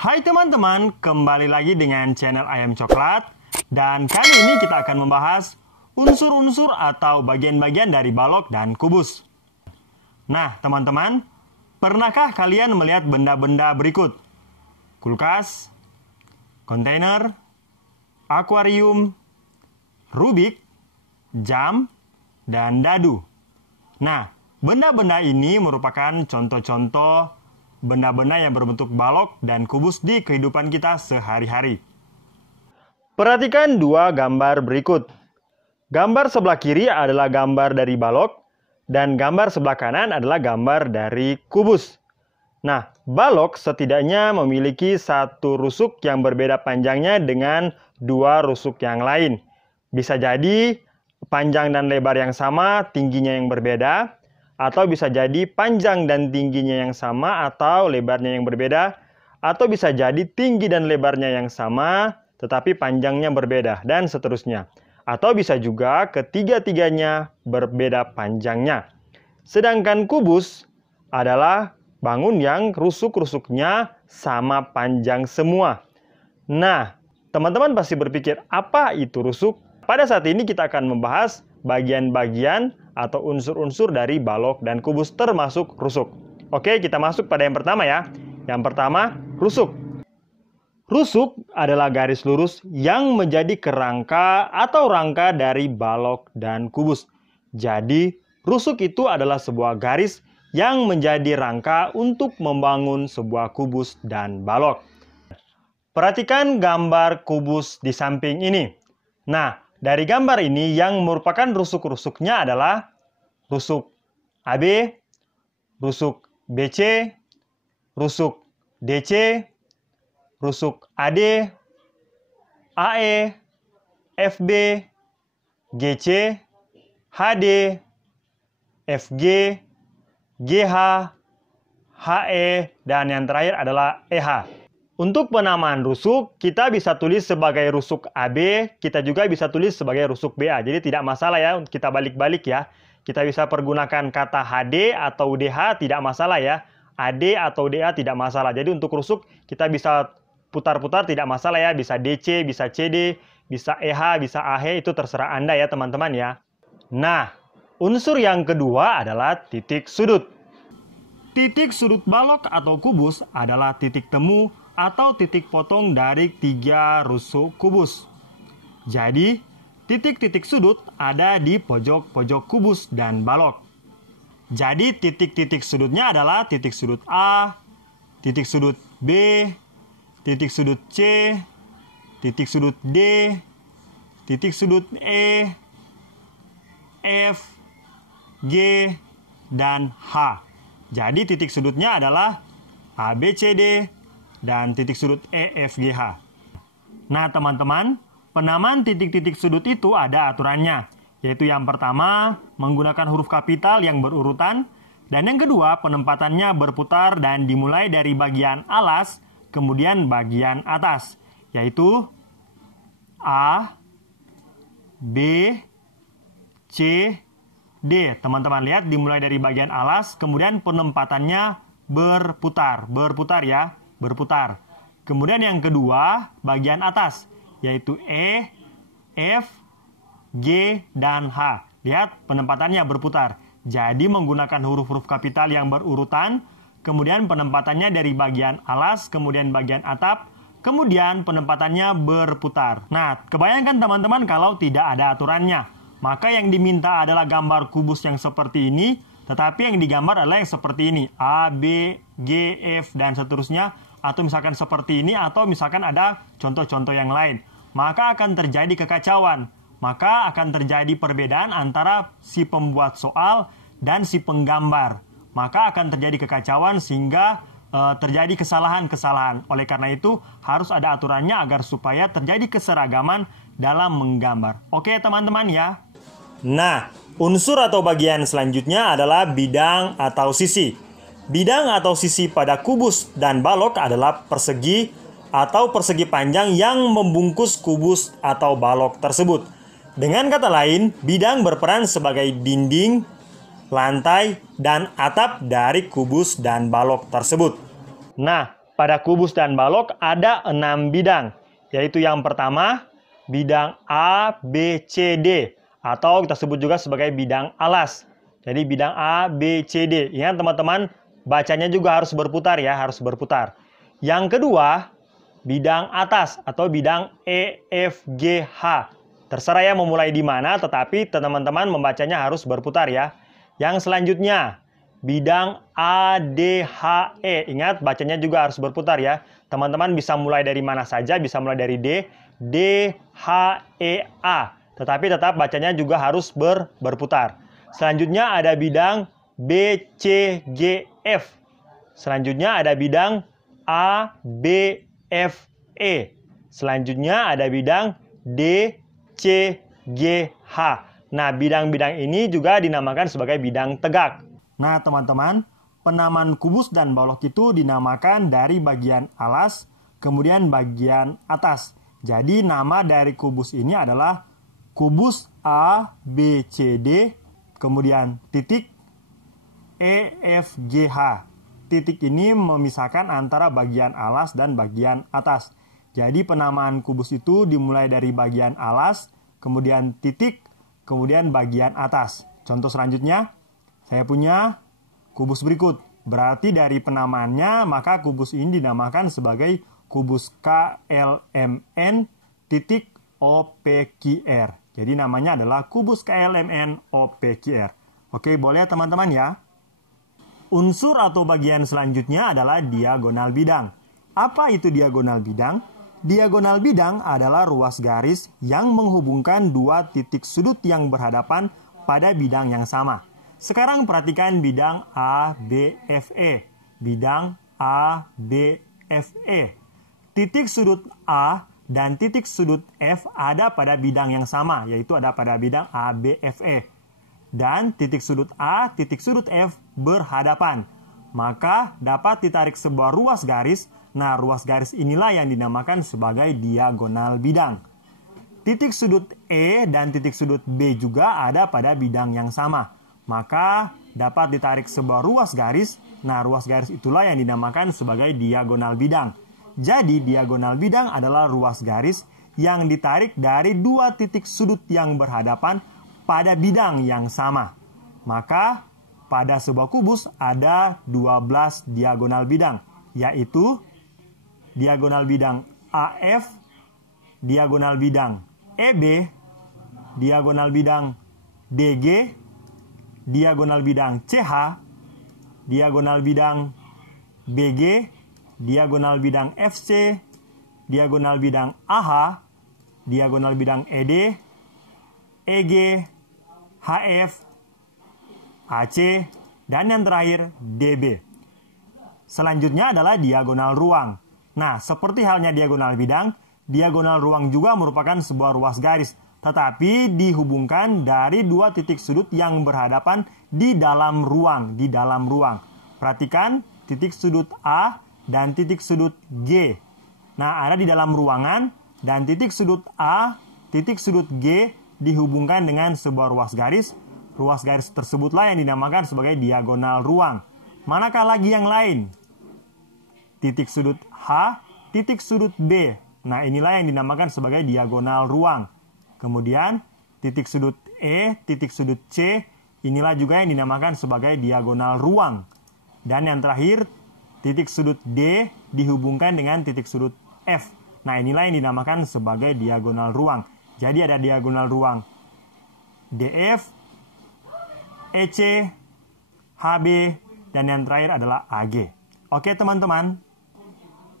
Hai teman-teman, kembali lagi dengan channel Ayam Coklat. Dan kali ini kita akan membahas unsur-unsur atau bagian-bagian dari balok dan kubus. Nah teman-teman, pernahkah kalian melihat benda-benda berikut? Kulkas, kontainer, akuarium, rubik, jam, dan dadu. Nah, benda-benda ini merupakan contoh-contoh benda-benda yang berbentuk balok dan kubus di kehidupan kita sehari-hari. Perhatikan dua gambar berikut. Gambar sebelah kiri adalah gambar dari balok, dan gambar sebelah kanan adalah gambar dari kubus. Nah, balok setidaknya memiliki satu rusuk yang berbeda panjangnya dengan dua rusuk yang lain. Bisa jadi panjang dan lebar yang sama, tingginya yang berbeda, atau bisa jadi panjang dan tingginya yang sama atau lebarnya yang berbeda, atau bisa jadi tinggi dan lebarnya yang sama tetapi panjangnya berbeda, dan seterusnya. Atau bisa juga ketiga-tiganya berbeda panjangnya. Sedangkan kubus adalah bangun yang rusuk-rusuknya sama panjang semua. Nah, teman-teman pasti berpikir, apa itu rusuk? Pada saat ini kita akan membahas bagian-bagian atau unsur-unsur dari balok dan kubus termasuk rusuk. Oke, kita masuk pada yang pertama ya. Yang pertama, rusuk. Rusuk adalah garis lurus yang menjadi kerangka atau rangka dari balok dan kubus. Jadi, rusuk itu adalah sebuah garis yang menjadi rangka untuk membangun sebuah kubus dan balok. Perhatikan gambar kubus di samping ini. Nah, dari gambar ini yang merupakan rusuk-rusuknya adalah rusuk AB, rusuk BC, rusuk DC, rusuk AD, AE, FB, GC, HD, FG, GH, HE, dan yang terakhir adalah EH. Untuk penamaan rusuk, kita bisa tulis sebagai rusuk AB, kita juga bisa tulis sebagai rusuk BA. Jadi tidak masalah ya, kita balik-balik ya. Kita bisa pergunakan kata HD atau DH, tidak masalah ya. AD atau DA tidak masalah. Jadi untuk rusuk, kita bisa putar-putar, tidak masalah ya. Bisa DC, bisa CD, bisa EH, bisa AH, itu terserah Anda ya teman-teman ya. Nah, unsur yang kedua adalah titik sudut. Titik sudut balok atau kubus adalah titik temu atau titik potong dari tiga rusuk kubus. Jadi, titik-titik sudut ada di pojok-pojok kubus dan balok. Jadi, titik-titik sudutnya adalah titik sudut A, titik sudut B, titik sudut C, titik sudut D, titik sudut E, F, G, dan H. Jadi, titik sudutnya adalah A, B, C, D, dan titik sudut E, F, G, H. Nah teman-teman, penamaan titik-titik sudut itu ada aturannya. Yaitu yang pertama, menggunakan huruf kapital yang berurutan. Dan yang kedua, penempatannya berputar dan dimulai dari bagian alas, kemudian bagian atas. Yaitu A, B, C, D. Teman-teman lihat, dimulai dari bagian alas, kemudian penempatannya berputar. Berputar ya. Berputar. Kemudian yang kedua, bagian atas, yaitu E, F, G, dan H. Lihat, penempatannya berputar. Jadi menggunakan huruf-huruf kapital yang berurutan, kemudian penempatannya dari bagian alas, kemudian bagian atap, kemudian penempatannya berputar. Nah, kebayangkan teman-teman kalau tidak ada aturannya. Maka yang diminta adalah gambar kubus yang seperti ini, tetapi yang digambar adalah yang seperti ini. A, B, G, F, dan seterusnya. Atau misalkan seperti ini, atau misalkan ada contoh-contoh yang lain. Maka akan terjadi kekacauan. Maka akan terjadi perbedaan antara si pembuat soal dan si penggambar. Maka akan terjadi kekacauan sehingga terjadi kesalahan-kesalahan. Oleh karena itu, harus ada aturannya agar supaya terjadi keseragaman dalam menggambar. Oke teman-teman ya. Nah, unsur atau bagian selanjutnya adalah bidang atau sisi. Bidang atau sisi pada kubus dan balok adalah persegi atau persegi panjang yang membungkus kubus atau balok tersebut. Dengan kata lain, bidang berperan sebagai dinding, lantai, dan atap dari kubus dan balok tersebut. Nah, pada kubus dan balok ada 6 bidang, yaitu yang pertama, bidang A, B, C, D, atau kita sebut juga sebagai bidang alas. Jadi bidang A, B, C, D. Ingat teman-teman, bacanya juga harus berputar ya, harus berputar. Yang kedua, bidang atas atau bidang E, F, G, H. Terserah ya memulai di mana, tetapi teman-teman membacanya harus berputar ya. Yang selanjutnya, bidang A, D, H, E. Ingat, bacanya juga harus berputar ya. Teman-teman bisa mulai dari mana saja, bisa mulai dari D, D, H, E, A. Tetapi tetap bacanya juga harus berputar. Selanjutnya ada bidang B, C, G, F. Selanjutnya ada bidang A, B, F, E. Selanjutnya ada bidang D, C, G, H. Nah, bidang-bidang ini juga dinamakan sebagai bidang tegak. Nah, teman-teman, penamaan kubus dan balok itu dinamakan dari bagian alas, kemudian bagian atas. Jadi, nama dari kubus ini adalah kubus A, B, C, D, kemudian titik E, F, G, H. Titik ini memisahkan antara bagian alas dan bagian atas. Jadi penamaan kubus itu dimulai dari bagian alas, kemudian titik, kemudian bagian atas. Contoh selanjutnya, saya punya kubus berikut. Berarti dari penamaannya, maka kubus ini dinamakan sebagai kubus KLMN titik OPQR. Jadi namanya adalah kubus KLMN OPQR. Oke, boleh teman-teman ya. Unsur atau bagian selanjutnya adalah diagonal bidang. Apa itu diagonal bidang? Diagonal bidang adalah ruas garis yang menghubungkan dua titik sudut yang berhadapan pada bidang yang sama. Sekarang perhatikan bidang ABFE. Bidang ABFE. Titik sudut A dan titik sudut F ada pada bidang yang sama, yaitu ada pada bidang ABFE. Dan titik sudut A, titik sudut F berhadapan. Maka dapat ditarik sebuah ruas garis. Nah, ruas garis inilah yang dinamakan sebagai diagonal bidang. Titik sudut E dan titik sudut B juga ada pada bidang yang sama. Maka dapat ditarik sebuah ruas garis. Nah, ruas garis itulah yang dinamakan sebagai diagonal bidang. Jadi, diagonal bidang adalah ruas garis yang ditarik dari dua titik sudut yang berhadapan pada bidang yang sama. Maka, pada sebuah kubus ada 12 diagonal bidang, yaitu diagonal bidang AF, diagonal bidang EB, diagonal bidang DG, diagonal bidang CH, diagonal bidang BG, diagonal bidang FC, diagonal bidang AH, diagonal bidang ED, EG, HF, AC, dan yang terakhir DB. Selanjutnya adalah diagonal ruang. Nah, seperti halnya diagonal bidang, diagonal ruang juga merupakan sebuah ruas garis, tetapi dihubungkan dari dua titik sudut yang berhadapan di dalam ruang, Perhatikan titik sudut A dan titik sudut G. Nah, ada di dalam ruangan dan titik sudut A, titik sudut G dihubungkan dengan sebuah ruas garis. Ruas garis tersebutlah yang dinamakan sebagai diagonal ruang. Manakah lagi yang lain? Titik sudut H, titik sudut B. Nah, inilah yang dinamakan sebagai diagonal ruang. Kemudian, titik sudut E, titik sudut C, inilah juga yang dinamakan sebagai diagonal ruang. Dan yang terakhir, titik sudut D dihubungkan dengan titik sudut F. Nah, inilah yang dinamakan sebagai diagonal ruang. Jadi ada diagonal ruang DF, EC, HB, dan yang terakhir adalah AG. Oke teman-teman,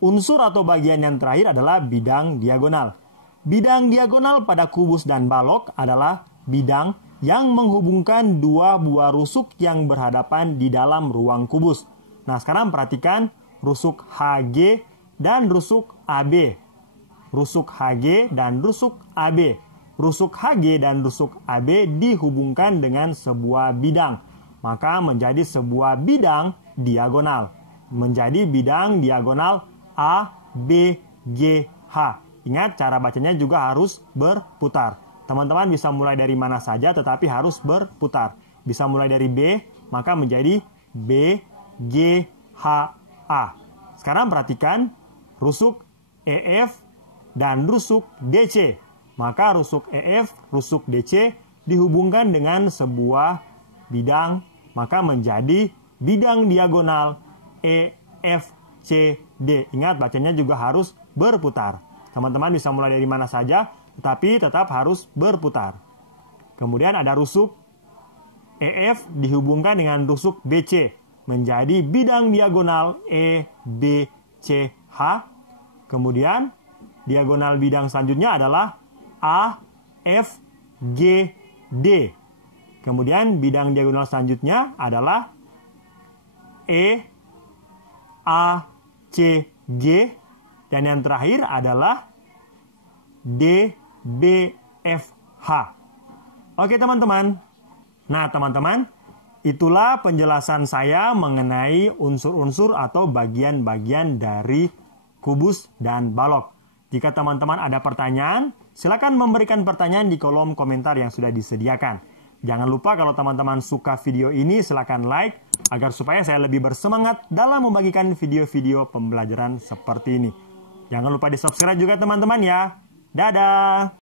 unsur atau bagian yang terakhir adalah bidang diagonal. Bidang diagonal pada kubus dan balok adalah bidang yang menghubungkan dua buah rusuk yang berhadapan di dalam ruang kubus. Nah, sekarang perhatikan rusuk HG dan rusuk AB. Rusuk HG dan rusuk AB. Rusuk HG dan rusuk AB dihubungkan dengan sebuah bidang. Maka menjadi sebuah bidang diagonal. Menjadi bidang diagonal A, B, G, H. Ingat, cara bacanya juga harus berputar. Teman-teman bisa mulai dari mana saja tetapi harus berputar. Bisa mulai dari B, maka menjadi B, G, H, A. Sekarang perhatikan rusuk EF dan rusuk DC. Maka rusuk EF, rusuk DC dihubungkan dengan sebuah bidang, maka menjadi bidang diagonal EFCD. Ingat, bacanya juga harus berputar. Teman-teman bisa mulai dari mana saja, tetapi tetap harus berputar. Kemudian ada rusuk EF dihubungkan dengan rusuk BC, menjadi bidang diagonal EBCH. Kemudian diagonal bidang selanjutnya adalah AFGD. Kemudian bidang diagonal selanjutnya adalah EACG. Dan yang terakhir adalah DBFH. Oke teman-teman. Nah teman-teman, itulah penjelasan saya mengenai unsur-unsur atau bagian-bagian dari kubus dan balok. Jika teman-teman ada pertanyaan, silakan memberikan pertanyaan di kolom komentar yang sudah disediakan. Jangan lupa kalau teman-teman suka video ini, silakan like agar supaya saya lebih bersemangat dalam membagikan video-video pembelajaran seperti ini. Jangan lupa di subscribe juga teman-teman ya. Dadah!